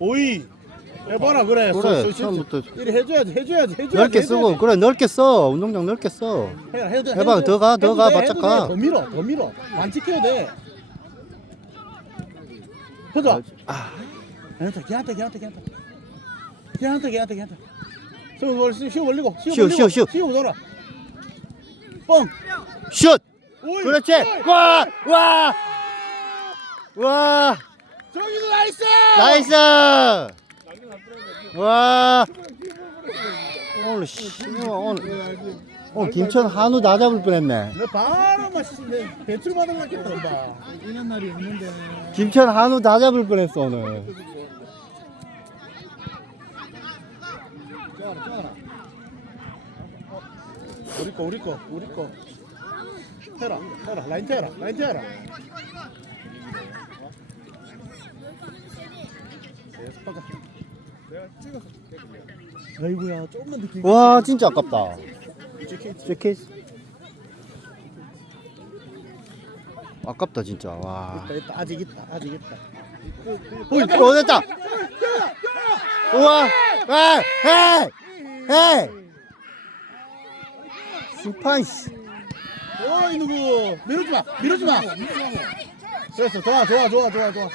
오이. 해봐라 그래. 그래, 소- 소- 처음부터. 이래 해줘야지 해줘야지 해줘야지 넓게 해줘야지. 쓰고 그래 넓게 써. 운동장 넓게 써. 해봐. 더 가, 더 해도 가, 돼, 바짝 해도 가. 돼. 더 밀어 더 밀어. 안 지켜도 돼. 해줘. 아, 걔한테 걔한테 걔한테 걔한테 걔한테 걔한테 걔한테 쉬어 벌 쉬어 벌리고 쉬어 쉬어, 쉬어, 쉬어. 돌아 뻥. 슛! 오이 그렇지. 오이. 와와 와 저기도 나이스! 나이스! 와! 오늘 씨 오늘 오늘 김천 한우 다 잡을 뻔했네. 내 바로 맛있네 배출 받은 거 같겠다. 봐 이런 날이 없는데. 김천 한우 다 잡을 뻔했어 오늘. 좋아라 좋아라 우리 거 우리 거 우리 거. 해라 해라 라인 태라 라인 태라 계속 하자 내가 찍어서 아이고야 조금만 더 길게 와 진짜 아깝다. 재킷. 아깝다 진짜. 와. 있다 있다. 아직 있다 아직 있다. 어이, 어 됐다. 우와. 에이 에이 에이 심판 씨. 어이 누구 밀어지 마 밀어지 마. 됐어 좋아 좋아 좋아 좋아 좋아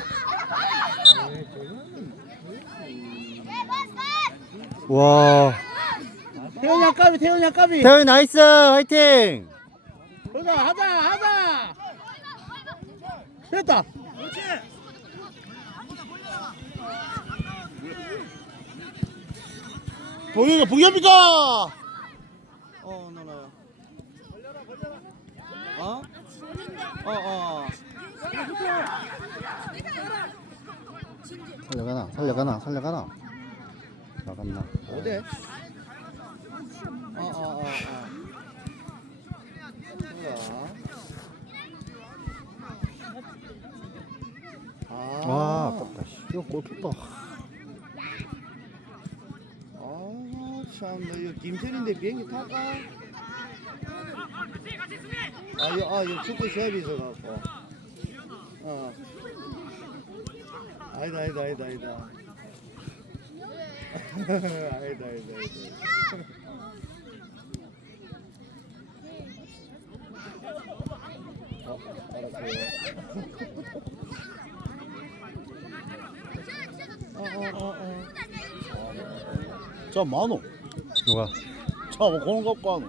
와. 태현이 아까비 태현이 아까비. 태훈 나이스 화이팅! 하자 하자 하자. 됐다. 봉이가 봉엽이가 어 나나요. 어? 어 어. 살려가나 살려가나 살려가나 나갔나 어디? 어 어 어 어 아, 와 아깝다 씨. 이거 골키퍼 아, 참, 나 이거 김천인데 비행기 탈까? 아, 이거, 아, 이거 축구 시합이 있어갖고. 어. 아니다, 아니다, 아니다, 아니다. 아니다, 아니다, 아니다. 어, 알았어요. 어, 어, 어, 어. 자 만호 누가 자 뭐 그런 거 갖고 하노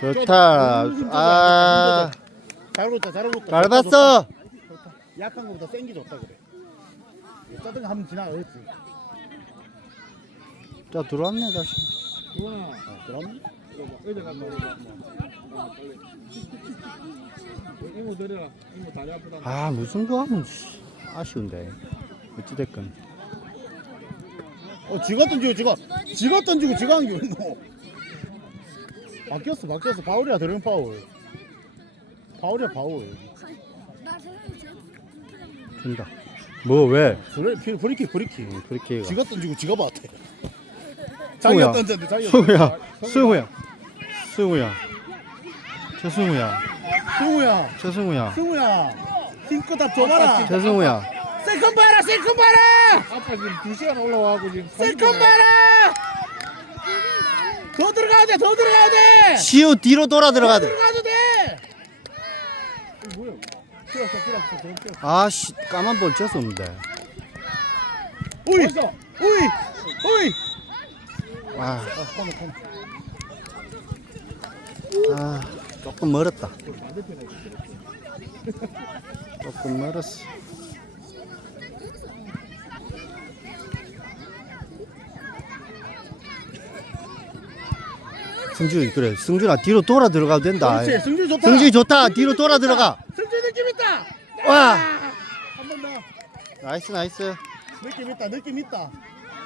좋다. 아. 있다 잘하고 있다. 잘 봤어. 약한 거보다 센게 좋다 그래. 짜증 한번 지나가겠지. 자 들어왔네 다시. 어, 그럼 어디 갔나. 아, 빨리. 이모 내려라. 이모 다리 아프다. 아 무슨 거 하면 아쉬운데. 어찌됐건. 어 지가 던지고 지가 지가 던지고 지가 한게 뭐바 뀌었어 바뀌었어. 파울이야 드림 파울. 파울이야 파울. 준다. 뭐 왜? 브레 피- 브리킥 브리킥 그렇게 지가 던지고 지가 봤대 승우야. 자기가 던졌는데 자기가 승우야. 승우야. 승우야. 최승우야. 승우야. 최승우야. 승우야. 힘껏 줘봐라. 최승우야. 세컨 봐라 세컨 봐라! 아빠 지금 2시간 올라와고 지금. 세컨 봐라 더 들어가야 돼 더 들어가야 돼. 시우 뒤로 돌아 들어가야 돼. 들어가도 돼. 뭐야? 뛰었어 뛰었어 저 뛰었어 아씨 까만 볼 재수 없는데. 오이 어디서? 오이 오이. 아, 아 컴온 아 조금 멀었다. 조금 멀었어 승준이 그래. 승준아 뒤로 돌아 들어가도 된다. 그렇지 승준 좋다. 승준이 좋다. 뒤로 돌아 들어가. 승준 느낌 있다. 와. 한 번 더 나이스 나이스. 느낌 있다 느낌 있다.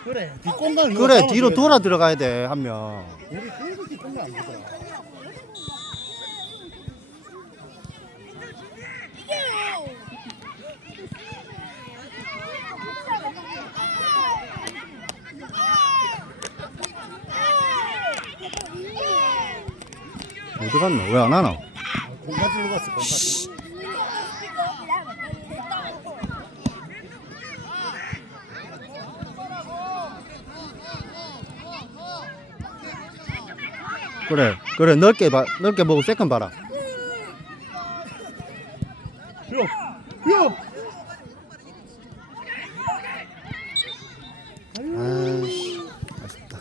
그래 뒷공간을 그래 뒤로 돌아 돼. 들어가야 돼 한명. 우리 계속 뒷공간 안 주더라 어디 갔노? 왜 안 하나? 공간질로 갔어 그래 그래 넓게 봐 넓게 보고 세컨 봐라 야! 아이씨 아쉽다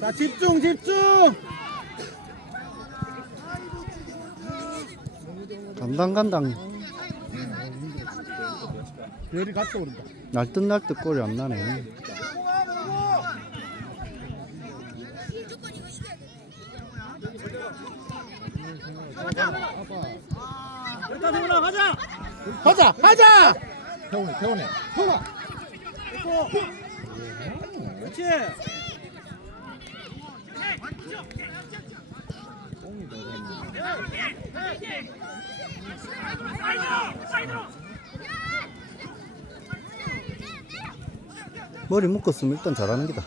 자 집중 집중 간당간당. 별이 같이 오른다 날듯 날듯 꼴이 안 나네. 가자 가자! 태훈이 태훈이. 그렇지 머리 묶었으면 일단 잘하는 기다.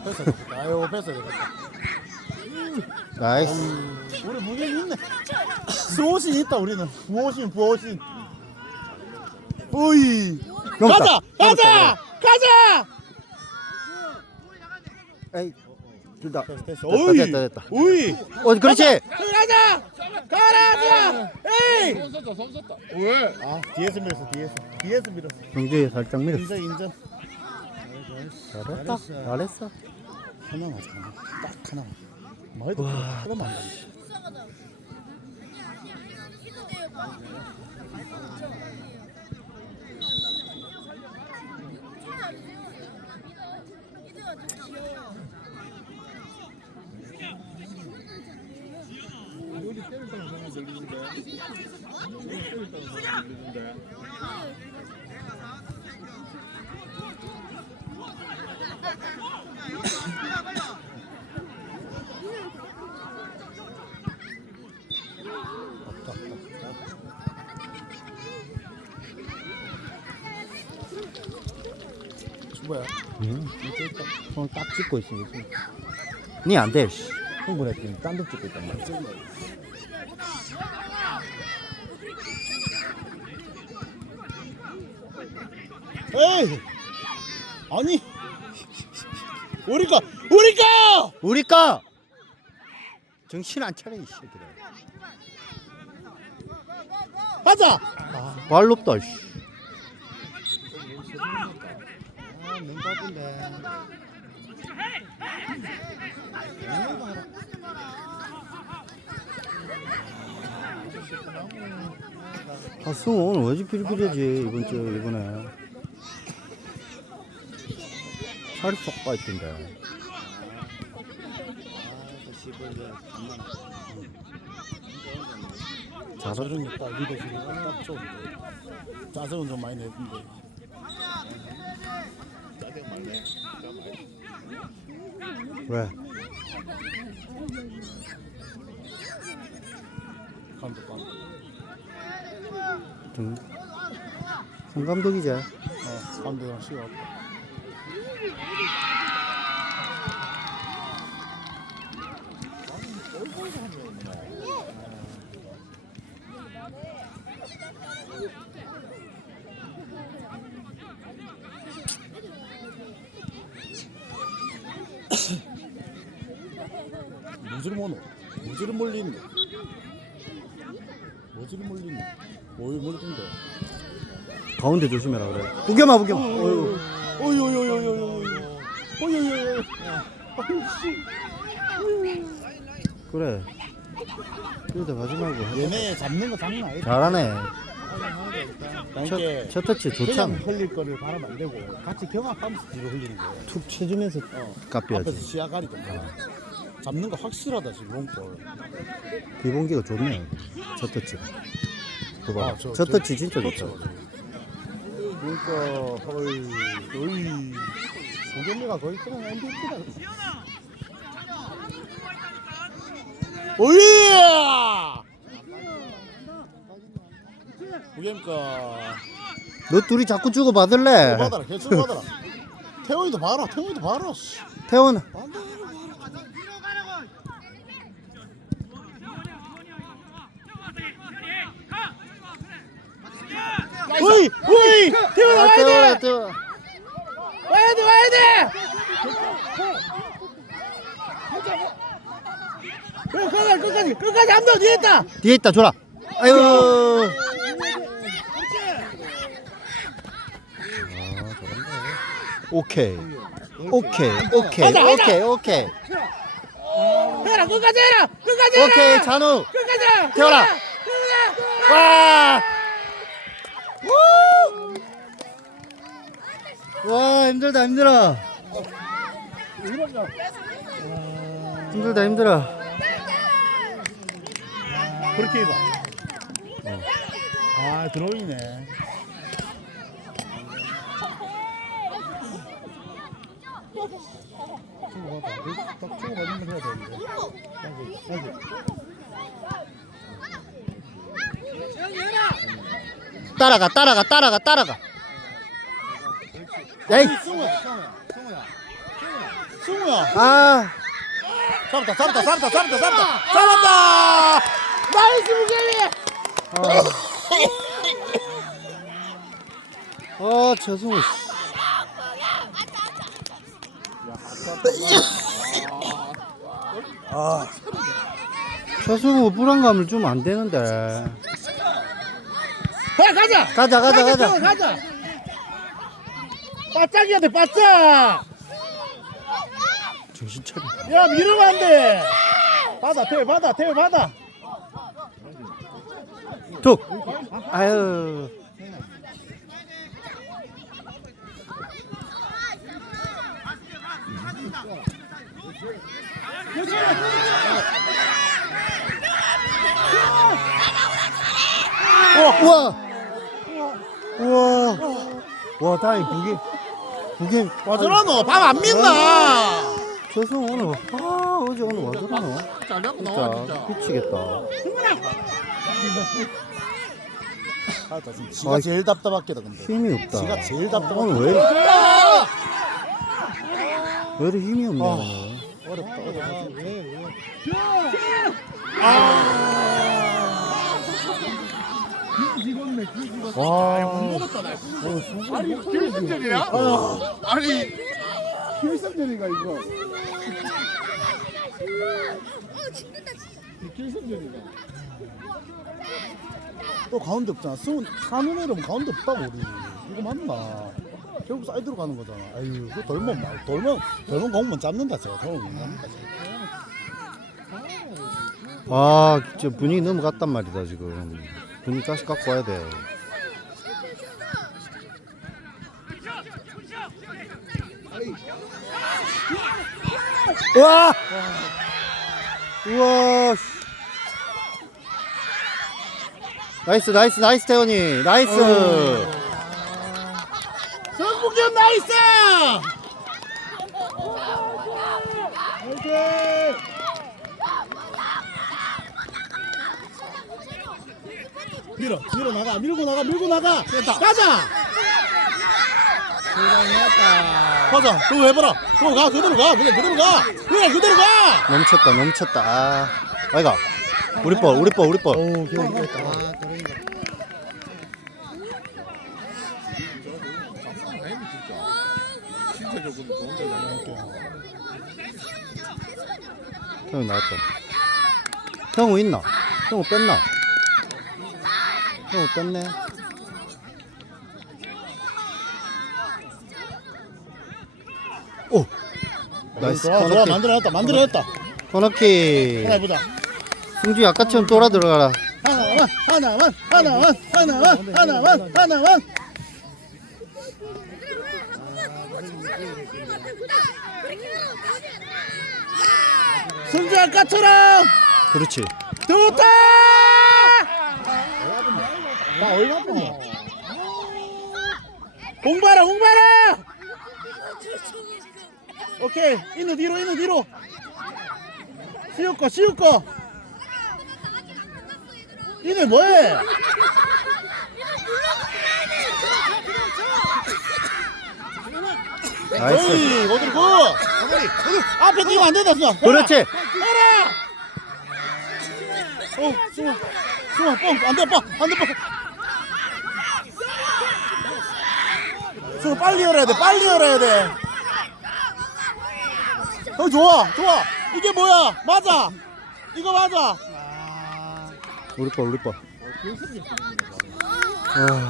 아유 뺐어 되겠다. 나이스. 우리 무게 있네. 수호신 있다 우리는. 부호신 부호신. 오이. 넘었다. 가자 가자 가자! 에이 둘다. 됐어 됐다. 오이! 됐다 됐다. 오이! 어 그렇지. 가자! 가자! 에이! 손 썼다 손 썼다. 왜? 아 뒤에서 밀었어 뒤에서. 뒤에서 밀었어. 경주에 살짝 밀었어. 인정 인정. 잘했다. 잘했어. 하나만 하자 하나 딱 하나만. 뭐 해도 그러면 안 돼. 때릴 때는 생각 들리는데 뭐야? 응. 손딱 찍고 있어 지금 니 안돼 흥분했더니 딴데 찍고 있단 말이야 에이 아니 우리가 우리가 우리까 정신 안 차려 이 새끼들 가자 발 높다 씨. 아 눈 바쁜데 하승 오늘 왜지 피리피리지 이번 주 이번에? 살이 쏙 빠있던데 자서는 딱 리더십이 딱 좋은데 짜증은 좀 많이 냈는데. 왜? 감독 감독. 정... 성 감독이지 어 감독이랑 시간 없다 무지를 모노? 무지를 몰리는데 무지를 몰리는데 뭐이 몰리던데 가운데 조심해라 그래. 어휴. 어휴 어휴 어휴 어휴 어휴 그래. 그래도 해. 얘네 잡는 거 장난 아니다 잘하네 첫, 이게 첫 터치 그냥 좋잖아. 흘릴 거를 바라면 안 되고 같이 경합하면서 뒤로 흘리는 거야 툭 쳐주면서 어. 깎여야지. 앞에서 시야 가리던가 잡는 거 확실하다 지금 롱볼. 기본기가 좋네 첫 터치가 그거. 아, 저- 첫 저- 터치 진짜. 좋다 그러니까 어이 어이 소겸이가 거의 그냥 MVP다. 오이 우겸까. 너 둘이 자꾸 주고 받을래? 받아라 계속 받아라. 태원이도 봐라 태원이도 봐라 태원 오이 오이! 태원아 와야 돼! 태원아 와야 돼 와야 돼! 그래, 끝까지 끝까지 끝까지 한명 뒤에 있다 뒤에 있다 줘라. 아유. 오케이. 오케이, 오케이, 가자, 가자. 오케이, 오케이. 해라 끝까지 해라 끝까지 해라 오케이, 찬우. 끝까지 태워라. 태훈아 와! 와, 힘들다, 힘들어. 힘들다, 힘들어. 그렇게 해봐 아 드로잉이네. 저거 봐봐 딱 맞으면 해야 되는데 여기 여기 따라가, 따라가, 따라가, 따라가. 야이! 승우야. 승우야. 승우야 아, 잡았다 잡았다 잡았다 잡았다 잡았다. 잡았다 나이스 무게미 아, 죄송해. 아, 죄송해, 불안감을 주면 안 되는데. 가 가자 가자, 가자, 가자. 가자 바짝이야 돼 바짝 정신 차려. 야 미루면 안 돼 받아 태우 받아 태우 받아 툭! 아유. 우와! 우와! 와, 다행히 그게, 그게, 와저라 너 밥 안 믿나 죄송, 오늘, 아, 어제 오늘 와 저러노? 잘 잡고 진짜, 미치겠다. 아, 지금 지가 제일 답답하겠다 근데. 힘이 없다. 지가 제일 답답하겠다. 오늘 왜? 이렇게, 왜 이렇게 힘이 없냐, 오늘. 어렵다 어렵다. 와, 결승전이야? 아니. 결승전이가 이거? 결승전이가 또 가운데 없잖아 승훈 한우 내려면 가운데 없다고 우리 이거 맞나 결국 사이드로 가는 거잖아 아유 그 돌면 말 돌면 돌면 공만 잡는다 제가 돌면 못 잡는다 제가 아, 진짜 분위기 넘어갔단 말이다, 지금. 분위기 다시 갖고 와야 돼. 우와! 우와! 씨. 나이스, 나이스, 나이스, 태원이. 나이스! 성국이 형 나이스! 밀어 밀어 나가 밀고 나가 밀고 나가. 됐다. 가자! 가자. 그거 해봐라. 그거 가 그대로 가. 그냥 그대로 가. 그냥 그대로 가! 넘쳤다, 넘쳤다. 아, 아이가. 우리 볼, 우리 볼, 우리 볼. 오 겨우 이 겼다 신체적으로 좋은 형우 나왔다. 형우 있나? 형우 뺐나? 형우 뺐네. 오! 나이스 좋아 좋아 코너킥. 만들어냈다 만들어냈다 코너킥. 하나 해보자 승주 아까처럼 돌아 들어가라. 하나만 하나만 하나만 하나만 하나만. 승주 아까처럼 그렇지. 좋다 나 얼마 뻔 공봐라 공봐라 오케이 이누 뒤로 이누 뒤로. 쉬울 거 쉬울 거 이누 뭐해? 나이스. 어이 어디로 가? 앞에 뛰면 안 된다 수아. 그렇지. 해라! 어 수아. 수아 뻥 안돼 뻥 안돼 뻥. 승우 빨리 열어야 돼 빨리 열어야 돼. 어, 좋아 좋아. 이게 뭐야? 맞아. 이거 맞아 우리 거 우리 거. 아,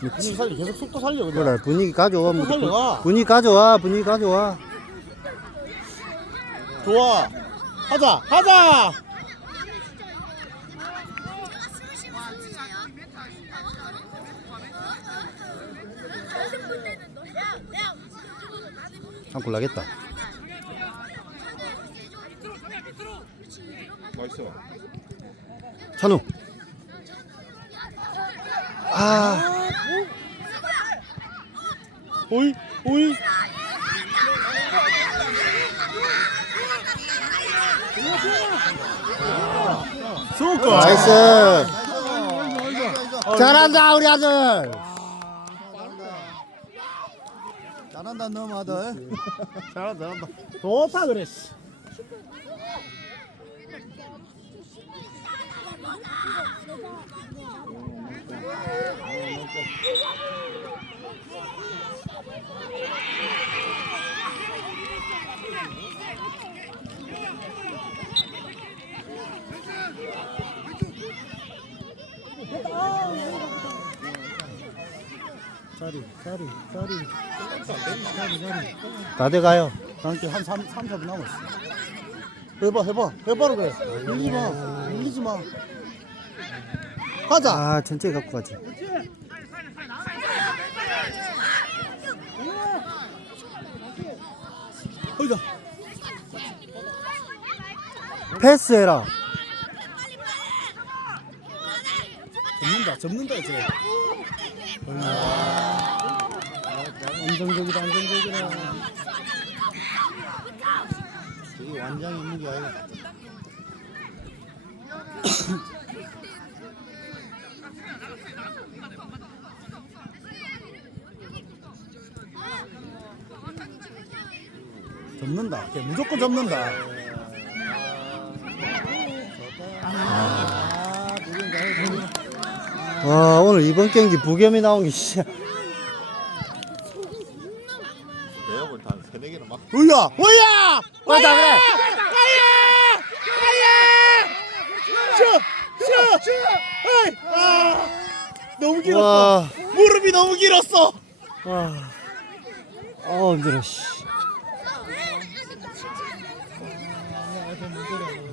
분위기 살려 계속 속도 살려 그냥 그래 분위기 가져와. 뭐, 빨리 와. 분위기 가져와. 분위기 가져와. 좋아 하자 하자 한 골 나겠다. 맛있어. 찬우. 아, 오이 오이 수고 나이스. 잘한다 우리 아들. 잘한다 너무 아들 잘한다 잘한다 좋다 씨. 자리 자리 자리 자리 자리 다 돼가요. 함께 한 3, 3, 4분 남았어. 해봐, 해봐, 해봐라 그래. 밀리지 마, 밀리지 마. 가자. 아, 천천히 갖고 가지. 어이다. 패스해라. 접는다, 접는다 이제. 안정적이다, 안정적이다. 완장의 무기 아니야. 접는다. 걔 무조건 접는다. 와, 오늘 이번 경기 부겸이 나온 게 씨. 내가 볼때한 세네 개는 막. 우야, 우야, 맞아, 그래. 슈, 슈, 슈. 어이, 아, 너무 길었어. 와, 무릎이 너무 길었어. 와. 어, 힘들어, 씨.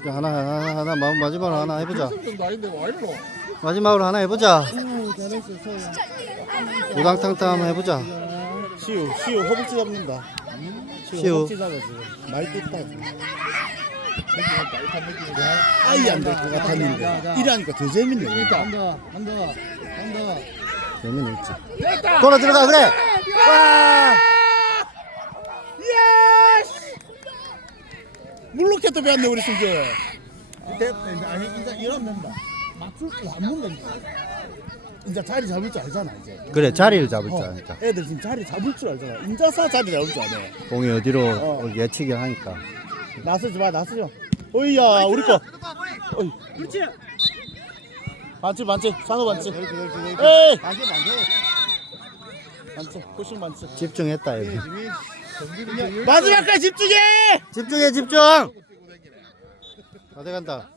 하나, 하나, 하나, 마- 마지막으로 하나 해보자. 좀 나인데 와 이러노. 마지막으로 하나 해보자. 우당탕탕 한번 해보자. 시우, 시우 허벅지 잡는다. 시우. 허벅지 잡아지. 많이 뜯다. 아예 안될것 같았는데 이러니까 더 재밌네. 그러니까. 한다 한다 한다. 재미는 있지. 돌아 들어가, 그래. 와. 예스! 물로켓도 배웠네 우리 승재. 됐다. 아니 이제 이런 멤버 맞출 안 문다니까. 이제 자리 잡을 줄 알잖아 이제. 그래, 자리를 잡을 줄 어, 아니까. 애들 지금 자리 잡을 줄 알잖아. 인자사 자리 잡을 줄 아네. 공이 어디로 어. 예측을 하니까. 나서지 마, 나서지 마. 어이야, 우리 거. 어이. 그렇지. 반치, 반치, 산호 반치. 에이. 반치. 반치, 훨씬 반치. 집중했다, 여기. 마지막까지 집중해. 집중해, 집중! 다 돼간다.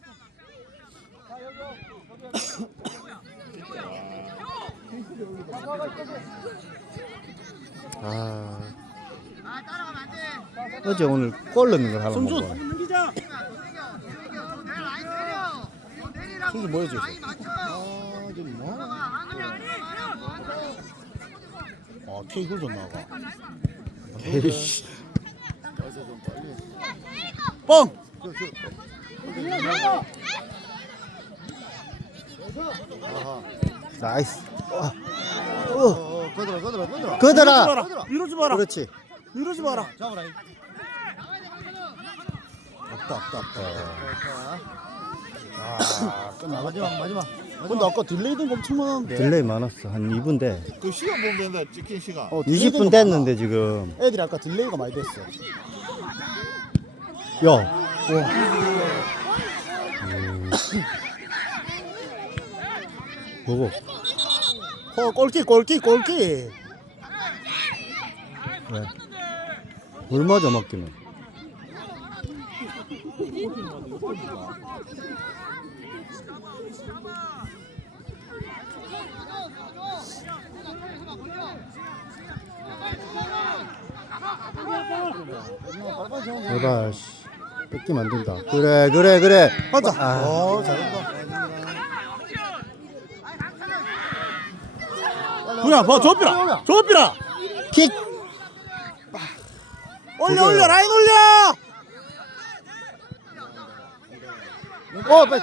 아. 어제 오늘 골 넣는 걸 하나. 보네. 넘기자. 손준 뭐 해줘? 아, 케이크를 좀 나가. 에이씨. 뻥. 나이스. 어, 어 거들어 거들어. 거들아! 봐라. 이러지 마라. 그렇지. 이러지 마라. 잡으라. 없다, 없다, 없다. 아, 끝나. 마지막 마지막. 근데 아까 딜레이든 엄청 많은데. 딜레이 많았어. 한 2분 돼. 그 시간 보면 된다. 찍힌 시간. 어, 딜레이가 20분 됐는데 지금. 애들이 아까 딜레이가 많이 됐어. 야. 음. 보고. 어, 골키 골키 골키 왜? 물 맞아 먹기는. 제발 씨. 뺏기면 안 된다. 그래 그래 그래. 맞아. 아. 어 잘한다. 그냥 봐 좁히라. 좁히라. 킥. 올려 올려 라인 올려. 어, 빨리.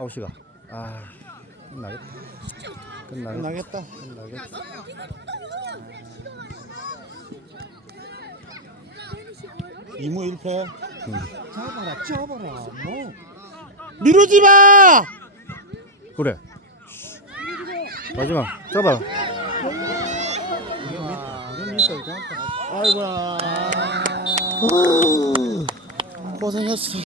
9시가. 아, 끝나겠다. 끝나겠다. 끝나겠다. 끝나겠다. 이무 1패. 잡아라, 잡아라. 뭐. 미루지 마! 그래. 마지막, 잡아 아이고야. 아. 고생했어.